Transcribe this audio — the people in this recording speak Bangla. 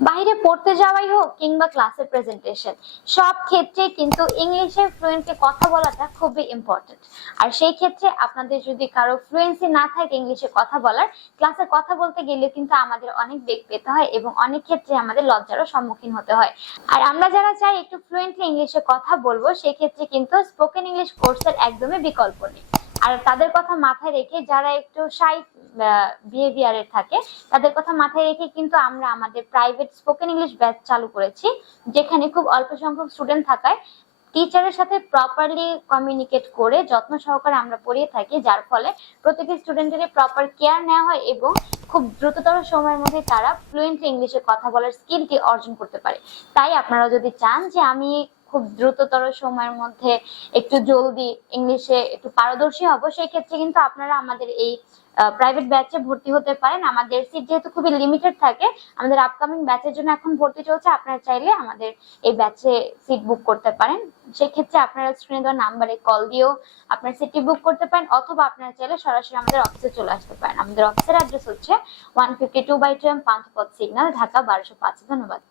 বাইরে পড়তে যাওয়াই হোক কিংবা ক্লাসে প্রেজেন্টেশন সব ক্ষেত্রে কিন্তু ইংলিশে ফ্লুয়েন্টলি কথা বলাটা খুবই ইম্পর্টেন্ট আর সেই ক্ষেত্রে আপনাদের যদি কারও ফ্লুয়েন্সি না থাকে ইংলিশে কথা বলার ক্লাসে কথা বলতে গেলে কিন্তু আমাদের অনেক বেগ পেতে হয় এবং অনেক ক্ষেত্রে আমাদের লজ্জারও সম্মুখীন হতে হয়। আর আমরা যারা চাই একটু ফ্লুয়েন্টলি ইংলিশে কথা বলব সেই ক্ষেত্রে কিন্তু স্পোকেন ইংলিশ কোর্সের একদমই বিকল্প নেই। আর তাদের কথা মাথায় রেখে যারা একটু শাই বিহেভিয়ারের থাকে, তাদের কথা মাথায় রেখে কিন্তু আমরা আমাদের প্রাইভেট স্পোকেন ইংলিশ ব্যাচ চালু করেছি, যেখানে খুব অল্প সংখ্যক স্টুডেন্ট থাকায় টিচারের সাথে প্রপারলি কমিউনিকেট করে যত্ন সহকারে আমরা পড়িয়ে থাকি, যার ফলে প্রত্যেকটি স্টুডেন্টেরই প্রপার কেয়ার নেওয়া হয় এবং খুব দ্রুততর সময়ের মধ্যে তারা ফ্লুয়েন্টলি ইংলিশে কথা বলার স্কিলটি অর্জন করতে পারে। তাই আপনারা যদি চান যে আমি খুব দ্রুততর সময়ের মধ্যে একটু জলদি ইংলিশে একটু পারদর্শী হব সেই ক্ষেত্রে কিন্তু আপনারা আমাদের এই প্রাইভেট ব্যাচে ভর্তি হতে পারেন। আমাদের সিট যেহেতু খুবই লিমিটেড থাকে, আমাদের আপকামিং ব্যাচের জন্য এখন ভর্তি চলছে, আপনারা চাইলে আমাদের এই ব্যাচে সিট বুক করতে পারেন। সেক্ষেত্রে আপনারা স্ক্রিনে দেওয়া নাম্বারে কল দিয়েও আপনার সিটটি বুক করতে পারেন, অথবা আপনারা চাইলে সরাসরি আমাদের অফিসে চলে আসতে পারেন। আমাদের অফিসের অ্যাড্রেস হচ্ছে one fifty two by two M Panthapath signal Dhaka বারোশো পাঁচ। ধন্যবাদ।